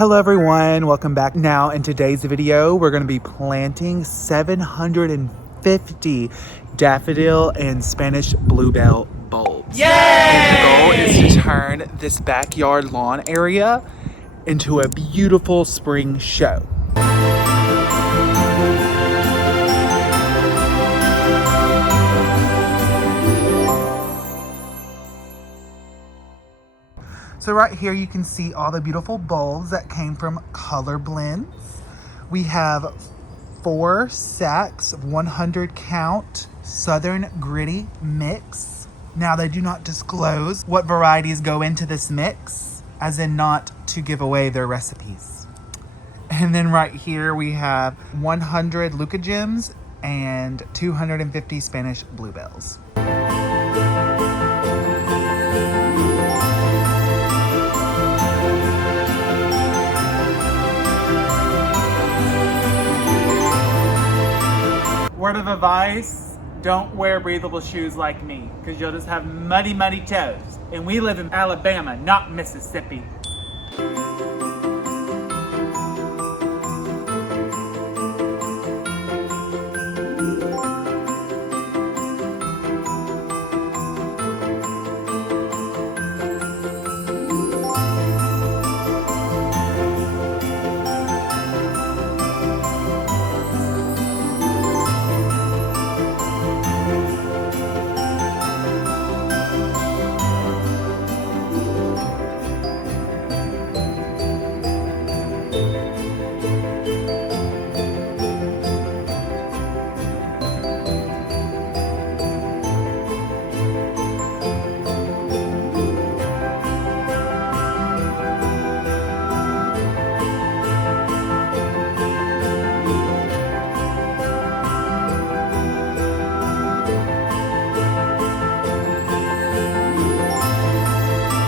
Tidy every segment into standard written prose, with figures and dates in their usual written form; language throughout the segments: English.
Hello everyone, welcome back. Now in today's video, we're going to be planting 750 daffodil and Spanish bluebell bulbs. Yay! And the goal is to turn this backyard lawn area into a beautiful spring show. So right here you can see all the beautiful bulbs that came from Colorblends. We have 4 sacks of 100 count Southern Gritty mix. Now they do not disclose what varieties go into this mix, as in not to give away their recipes. And then right here we have 100 leucogems and 250 Spanish bluebells. Word of advice, don't wear breathable shoes like me, because you'll just have muddy, muddy toes. And we live in Alabama, not Mississippi.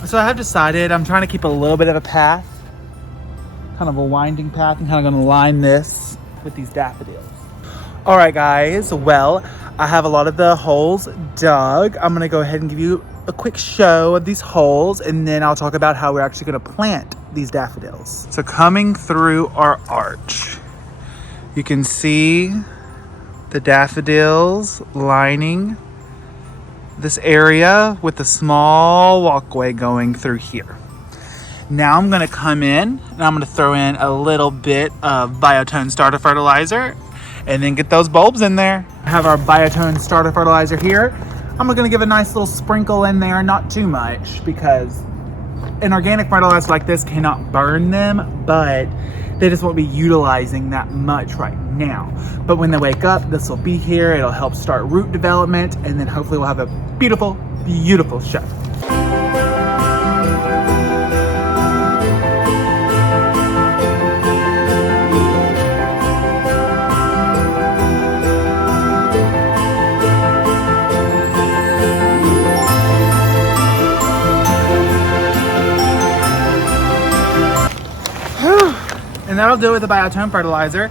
So I have decided I'm trying to keep a little bit of a path, kind of a winding path. I'm kind of going to line this with these daffodils. All right, guys. Well, I have a lot of the holes dug. I'm going to go ahead and give you a quick show of these holes, and then I'll talk about how we're actually going to plant these daffodils. So coming through our arch, you can see the daffodils lining this area with a small walkway going through here. Now I'm gonna come in and I'm gonna throw in a little bit of Biotone starter fertilizer and then get those bulbs in there. I have our Biotone starter fertilizer here. I'm gonna give a nice little sprinkle in there, not too much, because an organic fertilizer like this cannot burn them, but they just won't be utilizing that much right now. But when they wake up, this will be here. It'll help start root development, and then hopefully we'll have a beautiful, beautiful show. And that'll do it with the Biotone fertilizer.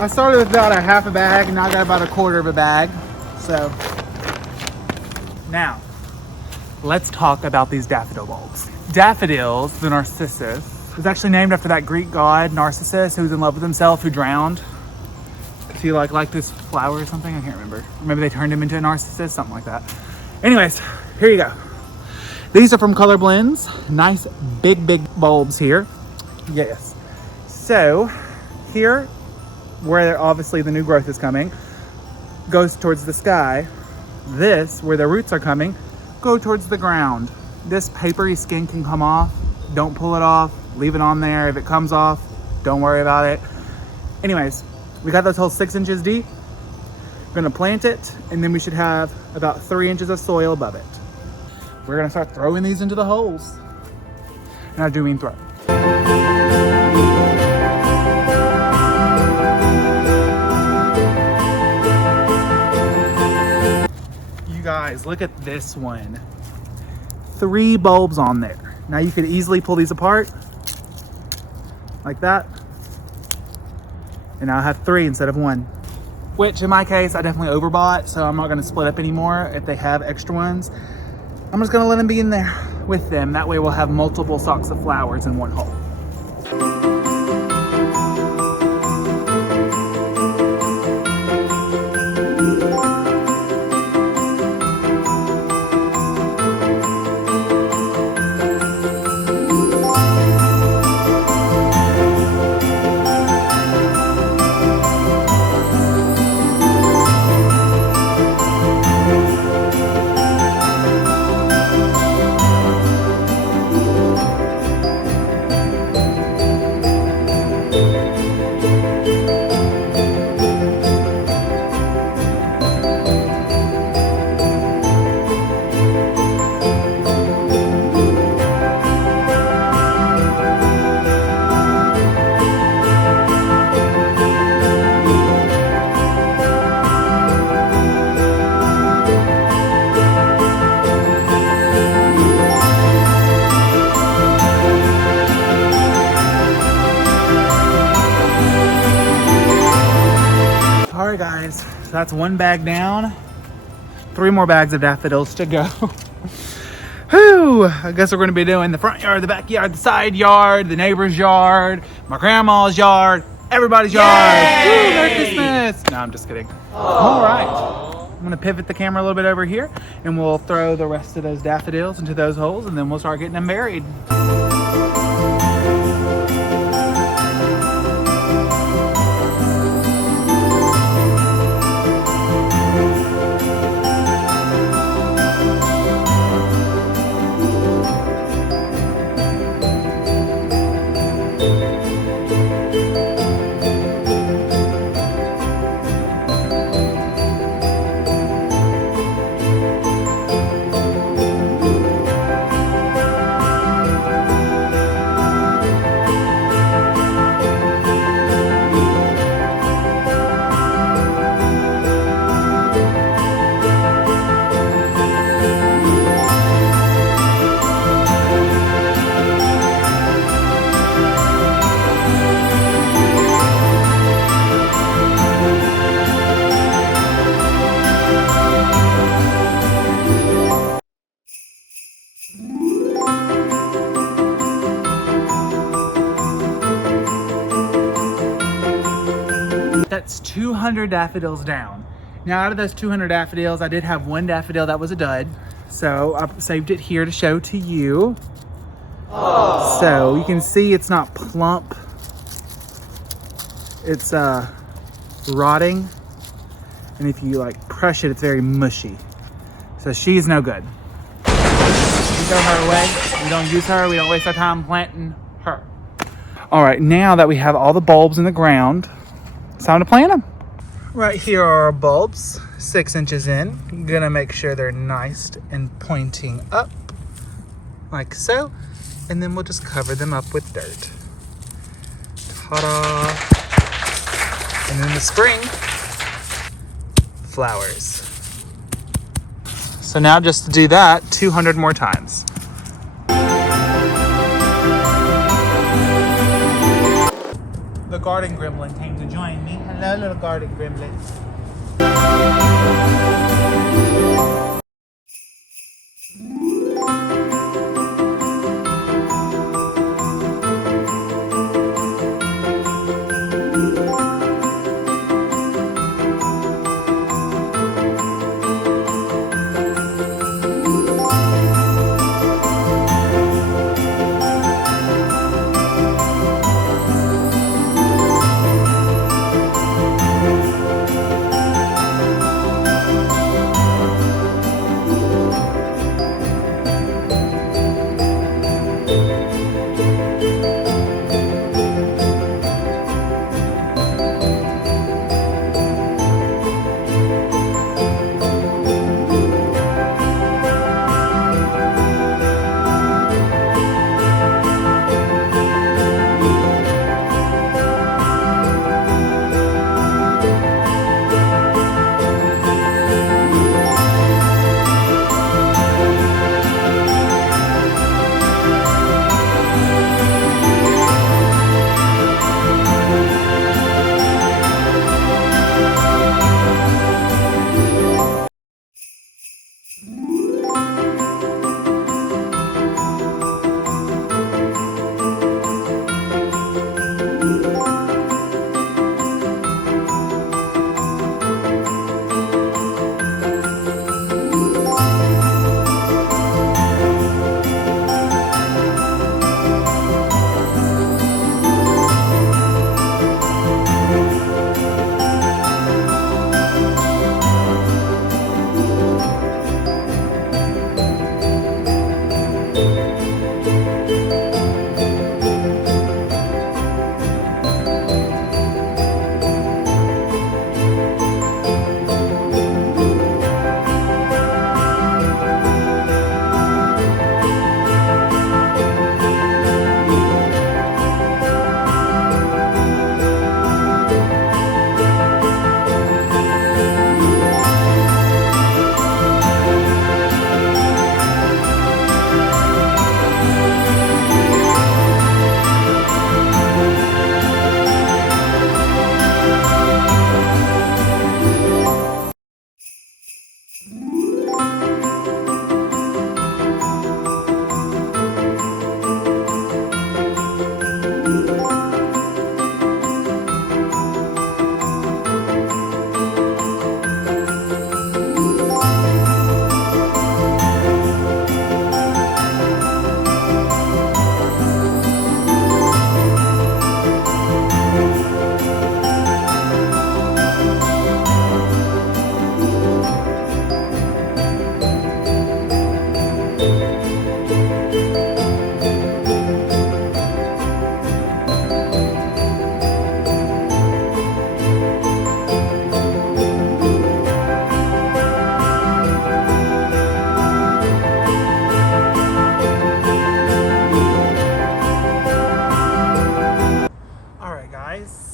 I started with about a half a bag, and now I got about a quarter of a bag. So now let's talk about these daffodil bulbs. Daffodils, the narcissus, is actually named after that Greek god Narcissus, who was in love with himself, who drowned because he liked this flower or something. I can't remember. Or maybe they turned him into a narcissus, something like that. Anyways, here you go. These are from Colorblends. Nice big bulbs here. Yes. So here, where obviously the new growth is coming, goes towards the sky. This, where the roots are coming, go towards the ground. This papery skin can come off. Don't pull it off. Leave it on there. If it comes off, don't worry about it. Anyways, we got those holes 6 inches deep. We're gonna plant it, and then we should have about 3 inches of soil above it. We're gonna start throwing these into the holes. And I do mean throw. Guys, look at this one. 3 bulbs on there. Now you could easily pull these apart like that, and now I have 3 instead of 1, which in my case I definitely overbought, so I'm not going to split up anymore. If they have extra ones, I'm just going to let them be in there with them. That way we'll have multiple stalks of flowers in one hole. bags. So that's one bag down. 3 more bags of daffodils to go. Whew, I guess we're going to be doing the front yard, the backyard, the side yard, the neighbor's yard, my grandma's yard, everybody's yard. Woo, Merry Christmas. No, I'm just kidding. All right. I'm going to pivot the camera a little bit over here and we'll throw the rest of those daffodils into those holes and then we'll start getting them buried. That's 200 daffodils down. Now out of those 200 daffodils, I did have 1 daffodil that was a dud. So I saved it here to show to you. Aww. So you can see it's not plump. It's rotting. And if you like crush it, it's very mushy. So she's no good. We throw her away. We don't use her. We don't waste our time planting her. All right, now that we have all the bulbs in the ground, it's time to plant them. Right here are our bulbs, 6 inches in. I'm gonna make sure they're nice and pointing up, like so. And then we'll just cover them up with dirt. Ta-da! And in the spring, flowers. So now just to do that 200 more times. The garden gremlin came to join me. Hello, little garden gremlin.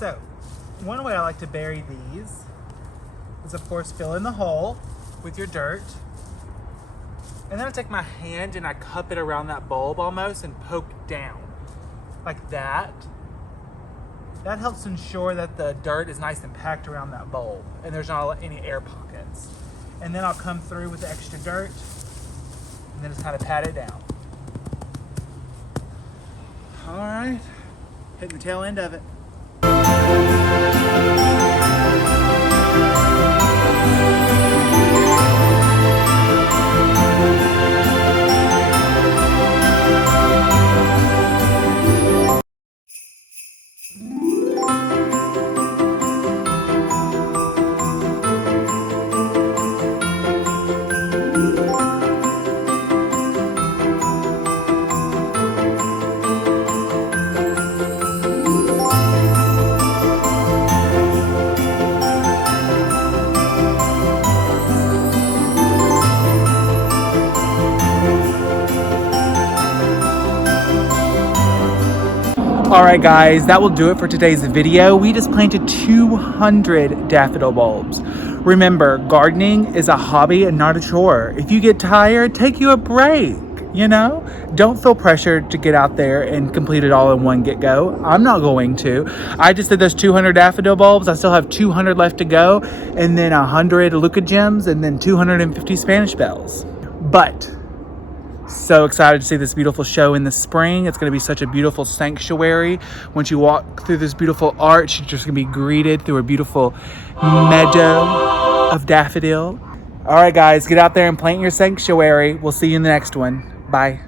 So, one way I like to bury these is, of course, fill in the hole with your dirt. And then I take my hand and I cup it around that bulb almost and poke down like that. That helps ensure that the dirt is nice and packed around that bulb and there's not any air pockets. And then I'll come through with the extra dirt and then just kind of pat it down. All right, hitting the tail end of it. All right, guys, that will do it for today's video. We just planted 200 daffodil bulbs. Remember, gardening is a hobby and not a chore. If you get tired, take you a break, you know? Don't feel pressured to get out there and complete it all in one get-go. I'm not going to. I just did those 200 daffodil bulbs. I still have 200 left to go, and then 100 leucogems, and then 250 Spanish bells. But so excited to see this beautiful show in the spring. It's going to be such a beautiful sanctuary. Once you walk through this beautiful arch, you're just going to be greeted through a beautiful meadow of daffodil. All right, guys, get out there and plant your sanctuary. We'll see you in the next one. Bye.